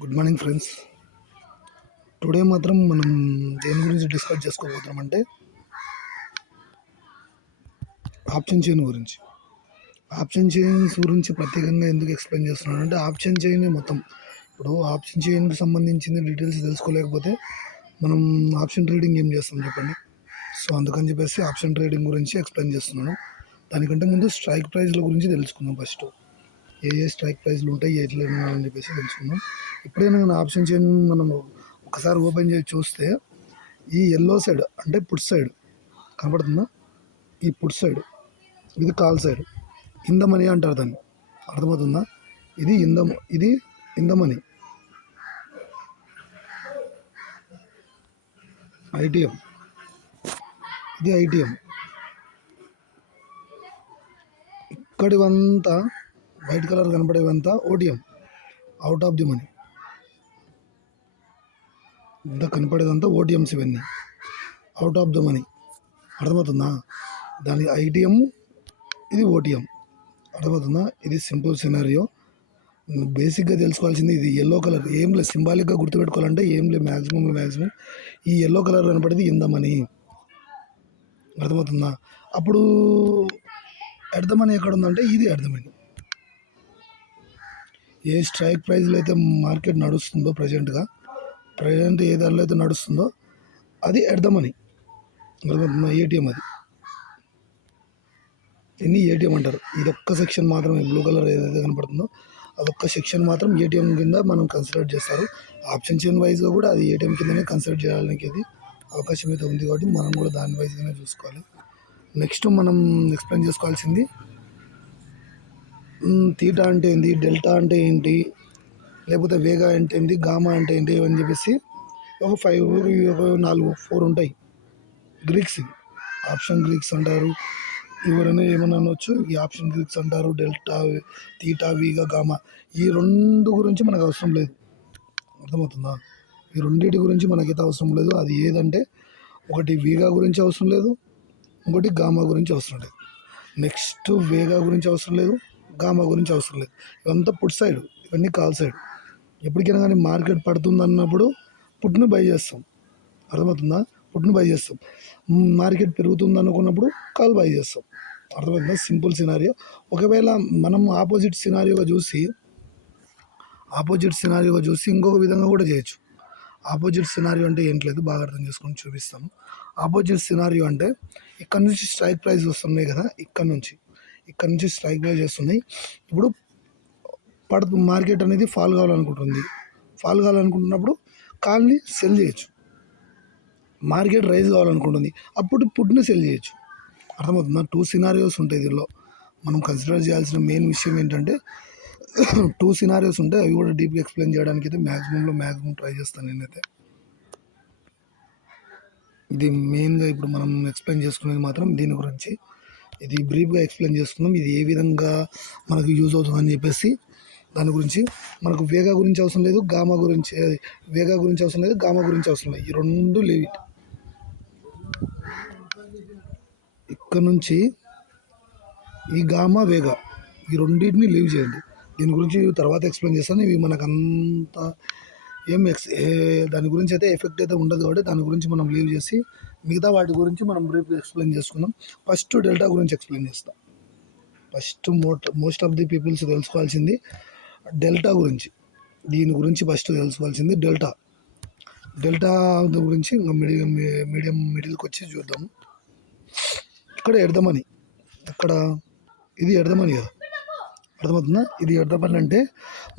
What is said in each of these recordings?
Good morning friends. Today మాత్రం మనం దేని గురించి డిస్కస్ చేసుకోబోతున్నామంటే ఆప్షన్ చైన్ గురించి. ఆప్షన్ చైన్స్ గురించి ప్రత్యేకంగా ఎందుకు ఎక్స్ప్లెయిన్ చేస్తున్నాను అంటే ఆప్షన్ చైన్ మొత్తం ఇప్పుడు ఆప్షన్ చైన్కి సంబంధించిన డీటెయిల్స్ తెలుసుకోలేకపోతే మనం ఆప్షన్ ట్రేడింగ్ ఏం చేస్తాం చెప్పండి. సో అందుకని చెప్పేసి ఆప్షన్ ట్రేడింగ్ గురించి ఎక్స్ప్లెయిన్ చేస్తున్నాను. దానికంటే ముందు స్ట్రైక్ ప్రైస్ల గురించి తెలుసుకుందాం. ఫస్ట్ ఏ స్ట్రైక్ ప్రైస్లు ఉంటాయి ఎట్లా అని చెప్పేసి తెలుసుకుందాం. ఎప్పుడైనా మన ఆప్షన్ చైన్ మనం ఒకసారి ఓపెన్ చేసి చూస్తే ఈ ఎల్లో సైడ్ అంటే పుట్ సైడ్ కనపడుతుందా? ఈ పుట్ సైడ్ ఇది call side, in the money అంటారు దాన్ని, అర్థమవుతుందా? ఇది ఇన్ ద మనీ ఐటీఎం, ఇది ఐటీఎం. ఇక్కడివంతా వైట్ కలర్ కనపడేవంతా OTM, out of the money. ఇంత కనపడేదంతా ఓటీఎంస్, ఇవన్నీ అవుట్ ఆఫ్ ద మనీ, అర్థమవుతుందా? దాని ఐటీఎం, ఇది ఓటీఎం, అర్థమవుతుందా? ఇది సింపుల్ సినారియో. బేసిక్గా తెలుసుకోవాల్సింది ఇది ఎల్లో కలర్, ఏం లేదు, సింబాలిక్గా గుర్తుపెట్టుకోవాలంటే ఏం లేదు, మ్యాక్సిమం ఈ ఎల్లో కలర్ కనపడేది ఇన్ ద మనీ, అర్థమవుతుందా? అప్పుడు ఎట్ ద మనీ ఎక్కడ ఉందంటే ఇది at the money. A strike ప్రైస్లో అయితే మార్కెట్ నడుస్తుందో ప్రజెంట్ ఏ దానిలో అయితే నడుస్తుందో అది ఎట్ ద మనీ, అర్థమవుతుందా? ఏటీఎం, అది దీన్ని ఏటీఎం అంటారు. ఇదొక్క సెక్షన్ మాత్రమే, బ్లూ కలర్ ఏదైతే కనపడుతుందో అదొక్క సెక్షన్ మాత్రం ఏటీఎం కింద మనం కన్సిడర్ చేస్తారు. ఆప్షన్ చైన్ వైజ్గా కూడా అది ఏటీఎం కిందనే కన్సిడర్ చేయడానికి అది అవకాశం అయితే ఉంది, కాబట్టి మనం కూడా దాని వైజ్గానే చూసుకోవాలి. నెక్స్ట్ మనం ఎక్స్ప్లెయిన్ చేసుకోవాల్సింది తీటా అంటే ఏంటి, డెల్టా అంటే ఏంటి, లేకపోతే వేగా అంటే ఏంటి, గామా అంటే ఏంటి అని చెప్పేసి ఒక 4 ఉంటాయి. గ్రీక్స్, ఆప్షన్ గ్రీక్స్ అంటారు, ఎవరైనా ఏమన్నా అనొచ్చు. ఈ ఆప్షన్ గ్రీక్స్ అంటారు, డెల్టా, తీటా, వీగా, గామా. ఈ రెండు గురించి మనకు అవసరం లేదు, అర్థమవుతుందా? ఈ రెండింటి గురించి మనకైతే అవసరం లేదు. అది ఏదంటే ఒకటి వీగా గురించి అవసరం లేదు, ఇంకోటి గామా గురించి అవసరం లేదు. నెక్స్ట్ వేగా గురించి అవసరం లేదు, గామా గురించి అవసరం లేదు. ఇవంతా పుట్ సైడ్, ఇవన్నీ కాల్ సైడ్. ఎప్పటికైనా కానీ మార్కెట్ పడుతుంది అన్నప్పుడు పుట్ను బై చేస్తాం, అర్థమవుతుందా? పుట్ను బై చేస్తాం. మార్కెట్ పెరుగుతుంది అనుకున్నప్పుడు కాల్ బై చేస్తాం, అర్థమవుతుందా? Simple scenario. ఒకవేళ మనం ఆపోజిట్ సినారియోగా చూసి ఇంకొక విధంగా కూడా చేయొచ్చు. ఆపోజిట్ సినారియో అంటే ఏంటి లేదు, బాగా అర్థం చేసుకొని చూపిస్తాను. ఆపోజిట్ సినారియో అంటే ఇక్కడ నుంచి స్ట్రైక్ ప్రైస్ వస్తున్నాయి కదా, ఇక్కడ నుంచి స్ట్రైక్ ప్రైస్ వస్తున్నాయి. ఇప్పుడు మార్కెట్ అనేది ఫాల్ కావాలనుకుంటున్నప్పుడు కాల్ని సెల్ చేయొచ్చు. మార్కెట్ రైజ్ కావాలనుకుంటుంది, అప్పుడు పుట్ని సెల్ చేయొచ్చు, అర్థమవుతుందా? 2 సినారియోస్ ఉంటాయి దీనిలో. మనం కన్సిడర్ చేయాల్సిన మెయిన్ విషయం ఏంటంటే 2 సినారియోస్ ఉంటాయి. అవి కూడా డీప్గా ఎక్స్ప్లెయిన్ చేయడానికి అయితే మ్యాక్సిమం ట్రై చేస్తాను నేనైతే. ఇది మెయిన్గా ఇప్పుడు మనం ఎక్స్ప్లెయిన్ చేసుకునేది మాత్రం దీని గురించి. ఇది బ్రీఫ్గా ఎక్స్ప్లెయిన్ చేసుకుందాం, ఇది ఏ విధంగా మనకు యూజ్ అవుతుందని చెప్పేసి. దాని గురించి మనకు వేగా గురించి అవసరం లేదు, గామా గురించి అవసరం లేదు. ఈ రెండు లేవు. ఇక్కడ నుంచి ఈ గామా, వేగా, ఈ రెండింటిని లీవ్ చేయండి. దీని గురించి తర్వాత ఎక్స్ప్లెయిన్ చేస్తాను. ఇవి మనకంతా దాని గురించి అయితే ఎఫెక్ట్ అయితే ఉండదు, కాబట్టి దాని గురించి మనం లీవ్ చేసి మిగతా వాటి గురించి మనం బ్రీఫ్గా ఎక్స్ప్లెయిన్ చేసుకుందాం. ఫస్ట్ డెల్టా గురించి ఎక్స్ప్లెయిన్ చేస్తాం. First most of the peoples తెలుసుకోవాల్సింది డెల్టా గురించి. దీని గురించి ఫస్ట్ తెలుసుకోవాల్సింది డెల్టా గురించి. ఇంకా మిడిల్కి వచ్చి చూద్దాము. ఇక్కడ ఎడదామని, ఇది ఎడదామని కదా, అర్థమవుతుందా? ఇది ఎడదామని అంటే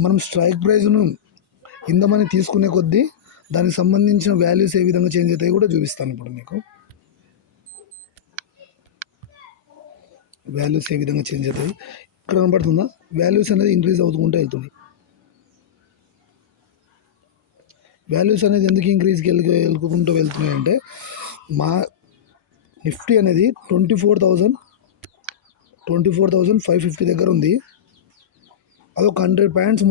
మనం స్ట్రైక్ ప్రైజ్ను ఇందమని తీసుకునే కొద్దీ దానికి సంబంధించిన వాల్యూస్ ఏ విధంగా చేంజ్ అవుతాయి కూడా చూపిస్తాను. ఇప్పుడు మీకు వాల్యూస్ ఏ విధంగా చేంజ్ అవుతాయి ఇక్కడ కనపడుతుందా? వాల్యూస్ అనేది ఇంక్రీజ్ అవుతుంటే వెళ్తుంది. వాల్యూస్ అనేది ఎందుకు ఇంక్రీజ్కి వెళ్ళుకుంటూ వెళ్తున్నాయంటే మా నిఫ్టీ అనేది 24,550 దగ్గర ఉంది. అదొక 100 పాయింట్స్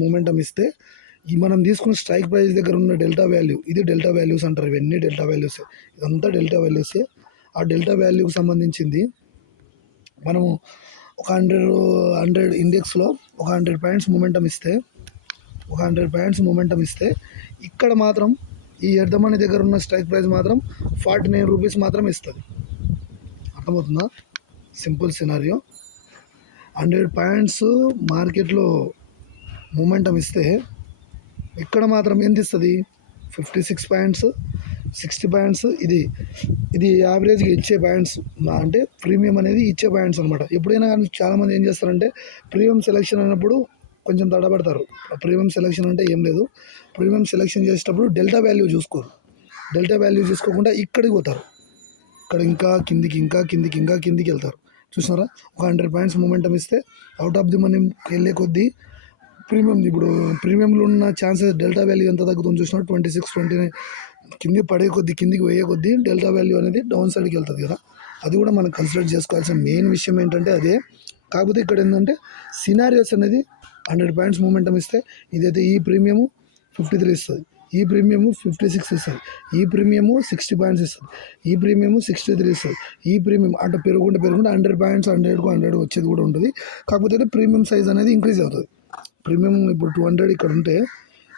మూమెంటం ఇస్తే ఈ మనం తీసుకున్న స్ట్రైక్ ప్రైస్ దగ్గర ఉన్న డెల్టా వాల్యూ, ఇది డెల్టా వాల్యూస్ అంటారు. ఇవన్నీ డెల్టా వాల్యూస్, ఇదంతా డెల్టా వాల్యూసే. ఆ డెల్టా వాల్యూకి సంబంధించింది మనము ఒక 100 ఇండెక్స్లో ఒక 100 పాయింట్స్ మూమెంటం ఇస్తే ఒక 100 పాయింట్స్ మొమెంటం ఇస్తే ఇక్కడ మాత్రం ఈ ఎట్ ద మనీ దగ్గర ఉన్న స్ట్రైక్ ప్రైస్ మాత్రం 49 రూపీస్ మాత్రం ఇస్తుంది. అర్థమవుతుందా? Simple scenario. 100 పాయింట్స్ మార్కెట్లో మొమెంటం ఇస్తే ఇక్కడ మాత్రం ఎంత ఇస్తుంది? 56 పాయింట్స్, 60 పాయింట్స్. ఇది యావరేజ్గా ఇచ్చే పాయింట్స్, అంటే ప్రీమియం అనేది ఇచ్చే పాయింట్స్ అనమాట. ఎప్పుడైనా కానీ చాలామంది ఏం చేస్తారంటే ప్రీమియం సెలెక్షన్ అయినప్పుడు కొంచెం తడబడతారు. ప్రీమియం సెలెక్షన్ అంటే ఏం లేదు, ప్రీమియం సెలెక్షన్ చేసేటప్పుడు డెల్టా వాల్యూ చూసుకోరు. డెల్టా వాల్యూ చూసుకోకుండా ఇక్కడికి పోతారు. ఇక్కడ ఇంకా కిందికి వెళ్తారు. చూసినారా? ఒక 100 పాయింట్స్ మొమెంటం ఇస్తే అవుట్ ఆఫ్ ది మనీ వెళ్ళే కొద్దీ ఇప్పుడు ప్రీమియంలో ఉన్న ఛాన్సెస్ డెల్టా వాల్యూ ఎంత తగ్గుతుంది చూసినా 26, 29 కిందికి పోయే కొద్దీ డెల్టా వాల్యూ అనేది డౌన్ సైడ్కి వెళ్తుంది కదా. అది కూడా మనం కన్సిడర్ చేసుకోవాల్సిన మెయిన్ విషయం ఏంటంటే అదే. కాకపోతే ఇక్కడ ఏంటంటే సినారియోస్ అనేది 100 పాయింట్స్ మూమెంటం ఇస్తే ఇదైతే ఈ ప్రీమియము 53 ఇస్తుంది, ఈ ప్రీమియము 56 ఇస్తుంది, ఈ ప్రీమియము 60 పాయింట్స్ ఇస్తుంది, ఈ ప్రీమియము 63 ఇస్తుంది, ఈ ప్రీమియం అట్లా పెరుగుకుంటే 100 పాయింట్స్ 100 వచ్చేది కూడా ఉంటుంది. కాకపోతే ప్రీమియం సైజ్ అనేది ఇంక్రీజ్ అవుతుంది. ప్రీమియం ఇప్పుడు 200 ఇక్కడ ఉంటే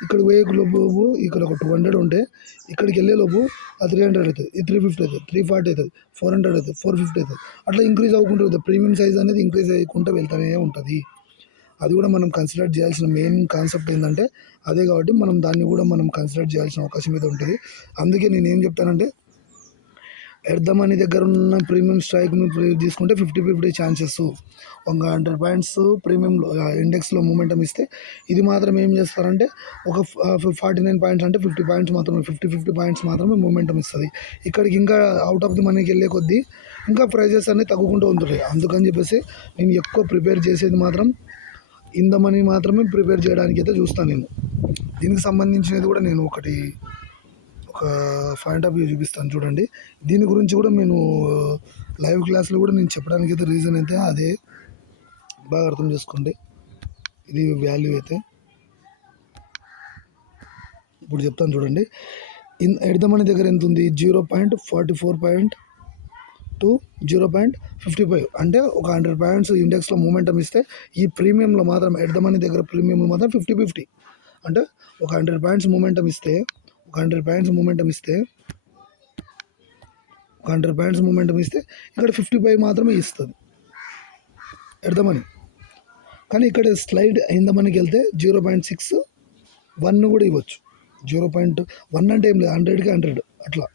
ఇక్కడ పోయే లోపు ఇక్కడ ఒక 200 ఉంటే ఇక్కడికి వెళ్ళే లోపు ఆ 300 అవుతుంది, ఈ 350 అవుతుంది, 340 అవుతుంది, 400 అవుతుంది, 450 అవుతుంది. అట్లా ఇంక్రీజ్ అవ్వకుండా ఉంటుంది. ప్రీమియం సైజ్ అనేది ఇంక్రీజ్ అయ్యకుండా వెళ్తూనే ఉంటుంది. అది కూడా మనం కన్సిడర్ చేయాల్సిన మెయిన్ కాన్సెప్ట్ ఏంటంటే అదే. కాబట్టి మనం దాన్ని కూడా మనం కన్సిడర్ చేయాల్సిన అవకాశం అయితే ఉంటుంది. అందుకే నేను ఏం చెప్తానంటే ఎట్ ద మనీ దగ్గర ఉన్న ప్రీమియం స్ట్రైక్ను తీసుకుంటే 50-50 ఛాన్సెస్. ఒక 100 పాయింట్స్ ప్రీమియంలో ఇండెక్స్లో మూమెంటం ఇస్తే ఇది మాత్రం ఏం చేస్తారంటే ఒక 49 పాయింట్స్ అంటే 50 పాయింట్స్ మాత్రమే, 50 పాయింట్స్ మాత్రమే మూమెంటం ఇస్తుంది. ఇక్కడికి ఇంకా అవుట్ ఆఫ్ ది మనీకి వెళ్ళే కొద్దీ ఇంకా ప్రైజెస్ అనేవి తగ్గుకుంటూ ఉంటుంటాయి. అందుకని చెప్పేసి నేను ఎక్కువ ప్రిపేర్ చేసేది మాత్రం ఇన్ ద మనీ మాత్రమే ప్రిపేర్ చేయడానికి అయితే చూస్తాను. నేను దీనికి సంబంధించినది కూడా నేను ఒక పాయింట్ ఆఫ్ వ్యూ చూపిస్తాను చూడండి. దీని గురించి కూడా నేను లైవ్ క్లాస్లో కూడా నేను చెప్పడానికి అయితే రీజన్ అయితే అదే. బాగా అర్థం చేసుకోండి. ఇది వాల్యూ అయితే ఇప్పుడు చెప్తాను చూడండి. ఎట్ ద మనీ దగ్గర ఎంత ఉంది? 0.44 టు 0.55 అంటే ఒక 100 పాయింట్స్ ఇండెక్స్లో మూమెంటం ఇస్తే ఈ ప్రీమియంలో మాత్రం ఎట్ ద మనీ దగ్గర ప్రీమియంలో మాత్రం 50-50 అంటే ఒక 100 పాయింట్స్ మూమెంటం ఇస్తే 100 పాయింట్స్ మూమెంటం ఇస్తే ఇక్కడ 55 మాత్రమే ఇస్తుంది ఎట్ ద మనీ. కానీ ఇక్కడ స్లైడ్ ఇన్ ద మనీకి వెళ్తే 0.61 కూడా ఇవ్వచ్చు. 0.1 అంటే ఏం లేదు, 100కి 100 అట్లా.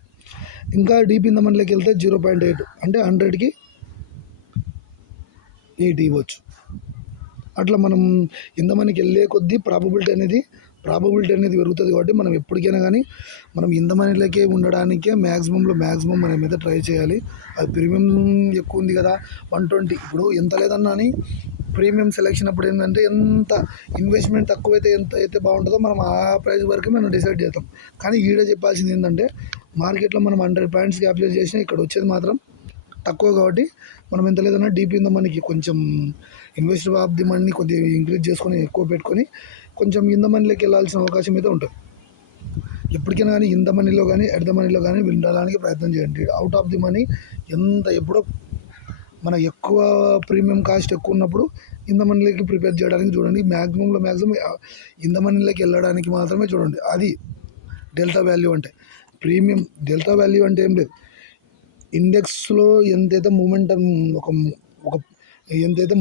ఇంకా డీప్ ఇన్ ద మనీలోకి వెళ్తే 0.8 అంటే 100కి 8 ఇవ్వచ్చు. అట్లా మనం ఇన్ ద మనీకి వెళ్ళే కొద్దీ ప్రాబబిలిటీ అనేది పెరుగుతుంది. కాబట్టి మనం ఎప్పటికైనా కానీ మనం ఇన్ ద మనీలోకే ఉండడానికే మ్యాక్సిమం మనం మీద ట్రై చేయాలి. అది ప్రీమియం ఎక్కువ ఉంది కదా 120, ఇప్పుడు ఎంత లేదన్నా అని ప్రీమియం సెలెక్షన్ అప్పుడు ఏంటంటే ఎంత ఇన్వెస్ట్మెంట్ తక్కువైతే ఎంత అయితే బాగుంటుందో మనం ఆ ప్రైస్ వరకు మనం డిసైడ్ చేస్తాం. కానీ ఈడ చెప్పాల్సింది ఏంటంటే మార్కెట్లో మనం 100 పాయింట్స్ క్యాపిటలైజ్ చేసినా ఇక్కడ వచ్చేది మాత్రం తక్కువ. కాబట్టి మనం ఎంత లేదన్నా డీప్ ఇన్ ద మనీకి కొంచెం ఇన్వెస్ట్ ఆఫ్ ది మనీ కొద్దిగా ఇంక్రీజ్ చేసుకొని ఎక్కువ పెట్టుకొని కొంచెం ఇన్ ద మనీలోకి వెళ్ళాల్సిన అవకాశం అయితే ఉంటుంది. ఎప్పటికైనా కానీ ఇన్ ద మనీలో కానీ ఎట్ ద మనీలో కానీ వెళ్ళడానికి ప్రయత్నం చేయండి. అవుట్ ఆఫ్ ది మనీ ఎప్పుడో మన ఎక్కువ ప్రీమియం కాస్ట్ ఎక్కువ ఉన్నప్పుడు ఇన్ ద మనీలోకి ప్రిపేర్ చేయడానికి చూడండి. మ్యాక్సిమం ఇన్ ద మనీలోకి వెళ్ళడానికి మాత్రమే చూడండి. అది డెల్టా వాల్యూ అంటే. ప్రీమియం డెల్టా వాల్యూ అంటే ఏం లేదు, ఇండెక్స్లో ఎంతైతే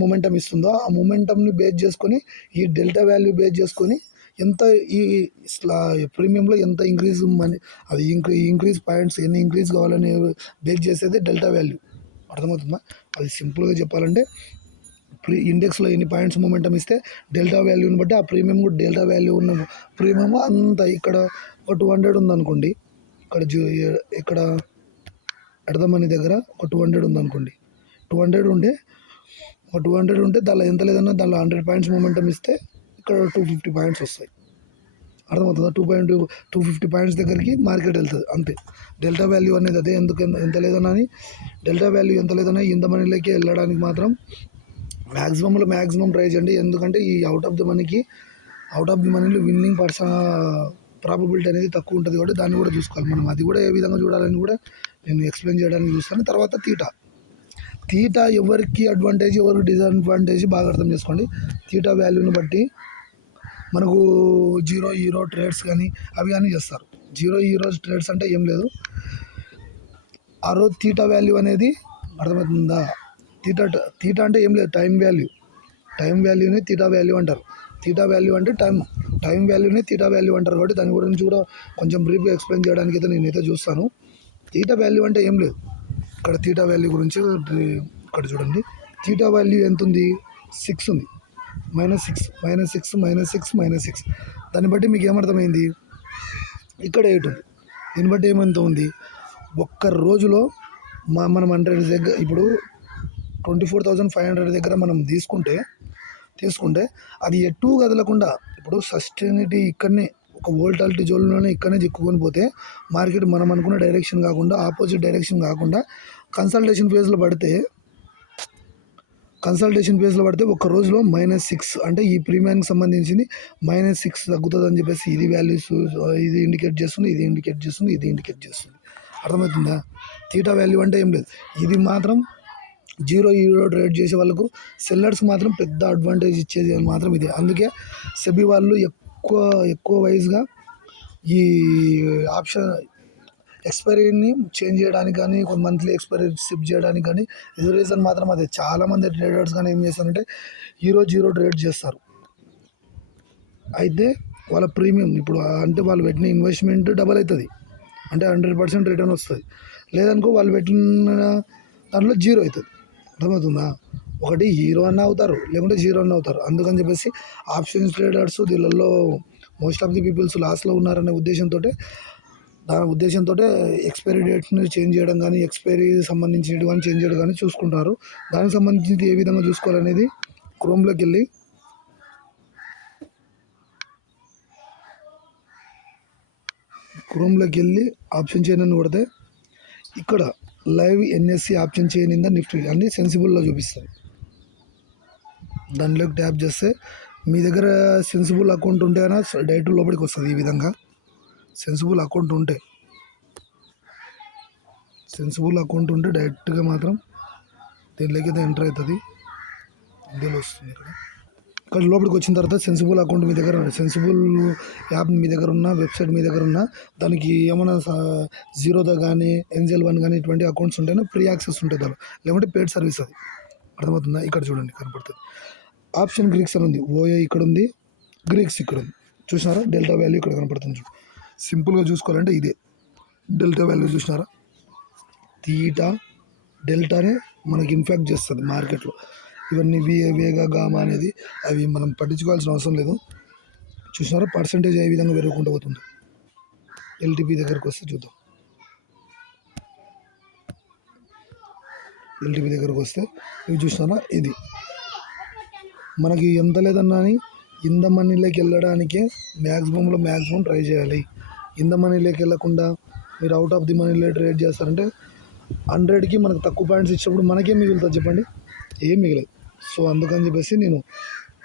మూమెంటం ఇస్తుందో ఆ మూమెంటంని బేస్ చేసుకొని ఈ డెల్టా వాల్యూ బేస్ చేసుకొని ఎంత ఈ ప్రీమియంలో ఎంత ఇంక్రీజ్ మనీ అది ఇంక్రీజ్ పాయింట్స్ ఎన్ని ఇంక్రీజ్ కావాలని బేస్ చేసేది డెల్టా వాల్యూ. అర్థమవుతుందా? అది సింపుల్గా చెప్పాలంటే ఇండెక్స్లో ఎన్ని పాయింట్స్ మూమెంటం ఇస్తే డెల్టా వాల్యూని బట్టి ఆ ప్రీమియం కూడా డెల్టా వాల్యూ ఉన్న ప్రీమియం అంత. ఇక్కడ ఒక 200 ఉందనుకోండి, ఇక్కడ ఎట్ ద మనీ దగ్గర ఒక 200 ఉందనుకోండి, 200 ఉంటే దానిలో ఎంత లేదన్నా దానిలో 100 పాయింట్స్ మూమెంటం ఇస్తే ఇక్కడ 250 పాయింట్స్ వస్తాయి. అర్థమవుతుందా? 250 పాయింట్స్ దగ్గరికి మార్కెట్ వెళ్తుంది అంతే. డెల్టా వాల్యూ అనేది అదే. ఎంత లేదన్నా అని డెల్టా వాల్యూ ఎంత లేదన్నా ఇన్ ద మనీలోకి వెళ్ళడానికి మాత్రం మ్యాక్సిమం ట్రై చేయండి. ఎందుకంటే ఈ అవుట్ ఆఫ్ ది మనీలో విన్నింగ్ ప్రాబబిలిటీ అనేది తక్కువ ఉంటుంది. కాబట్టి దాన్ని కూడా చూసుకోవాలి మనం. అది కూడా ఏ విధంగా చూడాలని కూడా నేను ఎక్స్ప్లెయిన్ చేయడానికి చూస్తాను. తర్వాత తీటా ఎవరికి అడ్వాంటేజ్ ఎవరికి డిసడ్వాంటేజ్ బాగా అర్థం చేసుకోండి. తీటా వాల్యూని బట్టి మనకు జీరో హీరో ట్రేడ్స్ కానీ అవి కానీ చేస్తారు. జీరో హీరో ట్రేడ్స్ అంటే ఏం లేదు, ఆ రోజు తీటా వాల్యూ అనేది అర్థమవుతుందా. తీటా తీటా అంటే ఏం లేదు, టైం వాల్యూ. టైం వాల్యూని తీటా వాల్యూ అంటారు. తీటా వాల్యూ అంటే టైం వాల్యూని తీటా వాల్యూ అంటారు. కాబట్టి దాని గురించి కూడా కొంచెం బ్రీఫ్గా ఎక్స్ప్లెయిన్ చేయడానికి అయితే నేనైతే చూస్తాను. తీటా వాల్యూ అంటే ఏం లేదు, ఇక్కడ తీటా వాల్యూ గురించి ఇక్కడ చూడండి. తీటా వాల్యూ ఎంత ఉంది, 6 ఉంది. -6 దాన్ని బట్టి మీకు ఏమర్థమైంది, ఇక్కడ 8 ఉంది. దీన్ని బట్టి ఏమంత ఉంది, ఒక్క రోజులో మనం 100 దగ్గర ఇప్పుడు 24,500 దగ్గర మనం తీసుకుంటే అది ఎటు కదలకుండా ఇప్పుడు సస్టైనిటీ ఇక్కడనే ఒక వోల్టాలిటీ జోన్లోనే ఇక్కడనే చిక్కుకొని పోతే మార్కెట్ మనం అనుకున్న డైరెక్షన్ కాకుండా ఆపోజిట్ డైరెక్షన్ కాకుండా కన్సల్టేషన్ ఫేజ్లో పడితే ఒక్క రోజులో -6 అంటే ఈ ప్రీమియానికి సంబంధించింది -6 తగ్గుతుంది అని చెప్పేసి ఇది వాల్యూస్ ఇది ఇండికేట్ చేస్తుంది, ఇది ఇండికేట్ చేస్తుంది, ఇది ఇండికేట్ చేస్తుంది. అర్థమవుతుందా. తీటా వాల్యూ అంటే ఏం లేదు, ఇది మాత్రం జీరో హీరో ట్రేడ్ చేసే వాళ్ళకు సెల్లర్స్ మాత్రం పెద్ద అడ్వాంటేజ్ ఇచ్చేది మాత్రం ఇదే. అందుకే సెబీ వాళ్ళు ఎక్కువ వైజ్గా ఈ ఆప్షన్ ఎక్స్పైరీని చేంజ్ చేయడానికి కానీ కొన్ని మంత్లీ ఎక్స్పైరీ షిఫ్ట్ చేయడానికి కానీ ఇది రీజన్ మాత్రం అదే. చాలామంది ట్రేడర్స్ కానీ ఏం చేస్తారంటే జీరో ట్రేడ్ చేస్తారు. అయితే వాళ్ళ ప్రీమియం ఇప్పుడు అంటే వాళ్ళు పెట్టిన ఇన్వెస్ట్మెంట్ డబల్ అవుతుంది, అంటే 100% రిటర్న్ వస్తుంది. లేదనుకో వాళ్ళు పెట్టిన దాంట్లో జీరో అవుతుంది. అర్థమవుతుందా. ఒకటి హీరో అన్న అవుతారు, లేకుంటే జీరో అన్న అవుతారు. అందుకని చెప్పేసి ఆప్షన్స్ ట్రేడర్స్ దీనిలో మోస్ట్ ఆఫ్ ది పీపుల్స్ లాస్లో ఉన్నారనే ఉద్దేశంతో ఎక్స్పైరీ డేట్ని చేంజ్ చేయడం కానీ ఎక్స్పైరీ సంబంధించినవి కానీ చేంజ్ చేయడం కానీ చూసుకుంటారు. దానికి సంబంధించి ఏ విధంగా చూసుకోవాలనేది క్రోమ్లోకి వెళ్ళి ఆప్షన్ చైన్ అని కొడితే ఇక్కడ live NSC option chain in the Nifty అన్ని సెన్సిబుల్లో చూపిస్తుంది. దానిలోకి ట్యాప్ చేస్తే మీ దగ్గర సెన్సిబుల్ అకౌంట్ ఉంటే అయినా డైరెక్ట్ లోపలికి వస్తుంది. ఈ విధంగా సెన్సిబుల్ అకౌంట్ ఉంటే డైరెక్ట్గా మాత్రం దీనిలోకి అయితే ఎంటర్ అవుతుంది. ఇందులో వస్తుంది ఇక్కడ లోపలికి వచ్చిన తర్వాత సెన్సిబుల్ అకౌంట్ మీ దగ్గర సెన్సిబుల్ యాప్ మీ దగ్గర ఉన్న వెబ్సైట్ మీ దగ్గర ఉన్న దానికి ఏమైనా జీరోదా కానీ ఎన్జెల్ వన్ కానీ ఇటువంటి అకౌంట్స్ ఉంటేనే ఫ్రీ యాక్సెస్ ఉంటుంది దాని, లేకుంటే పెయిడ్ సర్వీస్ అది. అర్థమవుతుందా. ఇక్కడ చూడండి కనపడుతుంది ఆప్షన్ గ్రీక్స్ అని ఉంది, ఓఏ ఇక్కడ ఉంది, గ్రీక్స్ ఇక్కడ ఉంది. చూసినారా డెల్టా వాల్యూ ఇక్కడ కనపడుతుంది. చూడు సింపుల్గా చూసుకోవాలంటే ఇదే డెల్టా వాల్యూ. చూసినారా తీటా డెల్టానే మనకి ఇన్ఫాక్ట్ చేస్తుంది మార్కెట్లో. ఇవన్నీ వేగా గామా అనేది అవి మనం పట్టించుకోవాల్సిన అవసరం లేదు. చూసినారా పర్సంటేజ్ ఏ విధంగా పెరుగుకుంటూ పోతుంది. ఎల్టీపీ దగ్గరకు వస్తే చూద్దాం. ఎల్టీపీ దగ్గరకు వస్తే ఇవి చూసినారా, ఇది మనకి ఎంత లేదన్నా అని ఇంద మనీలోకి వెళ్ళడానికే మ్యాక్సిమం ట్రై చేయాలి. ఇంద మనీలోకి వెళ్ళకుండా మీరు అవుట్ ఆఫ్ ది మనీలో ట్రేడ్ చేస్తారంటే 100కి మనకు తక్కువ పాయింట్స్ ఇచ్చినప్పుడు మనకేం మిగులుతుంది చెప్పండి, ఏం మిగలదు. సో అందుకని చెప్పేసి నేను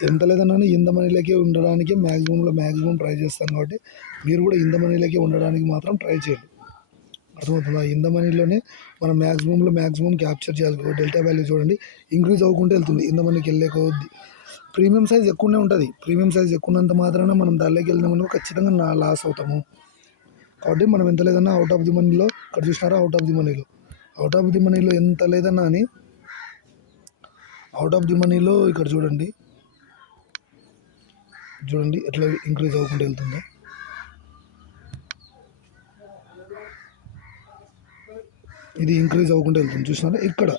ఎంత లేదన్నా ఇంద మనీలోకే ఉండడానికి మ్యాక్సిమం ట్రై చేస్తాను. కాబట్టి మీరు కూడా ఇంద మనీలోకే ఉండడానికి మాత్రం ట్రై చేయండి. అర్థమవుతుందా. ఇంద మనీలోనే మనం మ్యాక్సిమం క్యాప్చర్ చేయాలి. డెల్టా వాల్యూ చూడండి ఇంక్రీజ్ అవ్వకుంటే వెళ్తుంది. ఇంద మనీకి వెళ్ళే కొద్ది ప్రీమియం సైజ్ ఎక్కువనే ఉంటుంది. ప్రీమియం సైజ్ ఎక్కువ ఉన్నంత మాత్రాన మనం దానిలోకి వెళ్ళినామనుకో ఖచ్చితంగా లాస్ అవుతాము. కాబట్టి మనం ఎంత లేదన్నా అవుట్ ఆఫ్ ది మనీలో ఇక్కడ చూసినారా అవుట్ ఆఫ్ ది మనీలో ఎంత లేదన్నా అని అవుట్ ఆఫ్ ది మనీలో ఇక్కడ చూడండి ఎట్లా ఇంక్రీజ్ అవ్వకుండా వెళ్తుందో. ఇది ఇంక్రీజ్ అవ్వకుండా వెళ్తుంది చూసినారా ఇక్కడ.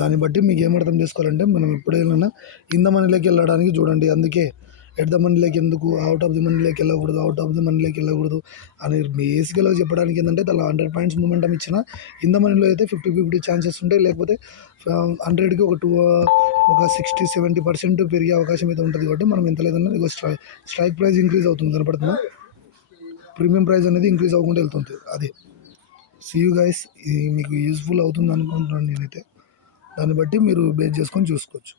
దాన్ని బట్టి మీకు ఏమర్థం చేసుకోవాలంటే మనం ఎప్పుడైనా ఇంద మనీలోకి వెళ్ళడానికి చూడండి. అందుకే ఎట్ ద మనీలోకి ఎందుకు అవుట్ ఆఫ్ ది మనీలోకి వెళ్ళకూడదు అని బేసిక్గా చెప్పడానికి ఏంటంటే అలా 100 పాయింట్స్ మూమెంటం ఇచ్చిన ఇంద మనీలో అయితే 50-50 ఛాన్సెస్ ఉంటాయి. లేకపోతే 100కి ఒక 60-70% పెరిగే అవకాశం అయితే ఉంటుంది. కాబట్టి మనం ఎంత లేదన్నా స్ట్రైక్ ప్రైస్ ఇంక్రీజ్ అవుతుంది కనపడుతుందా, ప్రీమియం ప్రైస్ అనేది ఇంక్రీజ్ అవ్వకుండా వెళ్తుంది. అదే సీ యూ గైస్. ఇది మీకు యూస్ఫుల్ అవుతుంది అనుకుంటున్నాను నేనైతే. దాన్ని బట్టి మీరు బేస్ చేసుకొని చూసుకోవచ్చు.